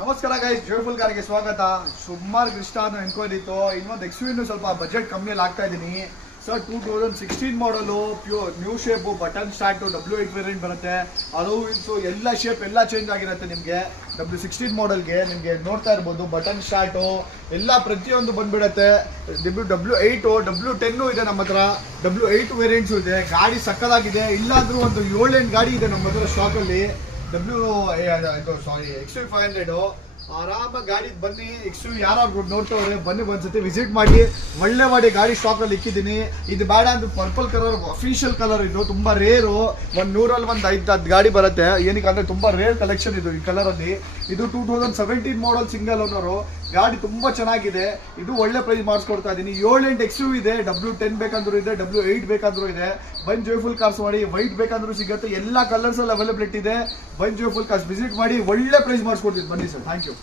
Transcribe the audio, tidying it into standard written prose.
ನಮಸ್ಕಾರ ಗೈಸ್, ಜೋಯ್ಫುಲ್ ಕಾರ್ಗೆ ಸ್ವಾಗತ. ಸುಮಾರು ಇಷ್ಟ ಅನ್ನೋ ಎನ್ಕೊಂಡಿತ್ತು. ಇನ್ನೊಂದು ಎಕ್ಸ್ಯೂನು ಸ್ವಲ್ಪ ಬಜೆಟ್ ಕಮ್ಮಿಯಲ್ಲಿ ಆಗ್ತಾ ಇದ್ದೀನಿ ಸರ್. 2016 ಮಾಡಲು pure new shape, button start, W8 variant ಬರುತ್ತೆ. ಅಲೋವಿನ್ಸು ಎಲ್ಲ ಶೇಪ್ ಎಲ್ಲ ಚೇಂಜ್ ಆಗಿರುತ್ತೆ ನಿಮಗೆ. W16 ಮಾಡಲ್ಗೆ ನಿಮಗೆ ನೋಡ್ತಾ ಇರ್ಬೋದು, ಬಟನ್ ಸ್ಟಾರ್ಟು ಎಲ್ಲ ಪ್ರತಿಯೊಂದು ಬಂದ್ಬಿಡುತ್ತೆ. W8 W10 ಇದೆ ನಮ್ಮ ಹತ್ರ, W8 ವೇರಿಯಂಟ್ಸು ಇದೆ. ಗಾಡಿ ಸಕ್ಕದಾಗಿದೆ. ಇಲ್ಲಾಂದ್ರೂ ಒಂದು 7-8 ಗಾಡಿ ಇದೆ ನಮ್ಮ ಹತ್ರ ಸ್ಟಾಕಲ್ಲಿ. XV500 ಆರಾಮಾಗಿ ಗಾಡಿ ಬನ್ನಿ. XV ಯಾರು ನೋಡ್ತವ್ರೆ ಬನ್ನಿ, ಒಂದ್ಸತಿ ವಿಸಿಟ್ ಮಾಡಿ. ಒಳ್ಳೆ ಮಾಡಿ ಗಾಡಿ ಸ್ಟಾಕಲ್ಲಿ ಇಕ್ಕಿದ್ದೀನಿ. ಇದು ಬೇಡ ಅಂದ್ರೆ ಪರ್ಪಲ್ ಕಲರ್ ಅಫಿಷಿಯಲ್ ಕಲರ್. ಇದು ತುಂಬಾ ರೇರು, 100ರಲ್ಲಿ ಒಂದು 5-10 ಗಾಡಿ ಬರುತ್ತೆ. ಏನಕ್ಕೆ ಅಂದ್ರೆ ತುಂಬಾ ರೇರ್ ಕಲೆಕ್ಷನ್ ಇದು ಈ ಕಲರಲ್ಲಿ. ಇದು 2017 ಮಾಡಲ್ ಸಿಂಗಲ್ ಓನರು ಗಾಡಿ, ತುಂಬಾ ಚೆನ್ನಾಗಿದೆ. ಇದು ಒಳ್ಳೆ ಪ್ರೈಸ್ ಮಾಡಿಸ್ಕೊಡ್ತಾ ಇದ್ದೀನಿ. 7-8 XV ಇದೆ. W10 ಬೇಕಂದ್ರೂ ಇದೆ, W8 ಬೇಕಂದ್ರೂ ಇದೆ. ಬಂದ್ ಜೋಯ್ಫುಲ್ ಕಾರ್ಸ್ ಮಾಡಿ. ವೈಟ್ ಬೇಕಂದ್ರೂ ಸಿಗುತ್ತೆ. ಎಲ್ಲ ಕಲರ್ಸ್ ಅಲ್ಲಿ ಅವೈಲೇಬಿಲಿಟಿ ಇದೆ. ಬಂದ್ ಜೋಯ್ಫುಲ್ ಕಾರ್ಸ್ ವಿಸಿಟ್ ಮಾಡಿ. ಒಳ್ಳೆ ಪ್ರೈಸ್ ಮಾಡಿಸ್ಕೊಡ್ತೀನಿ ಬನ್ನಿ ಸರ್. Thank you.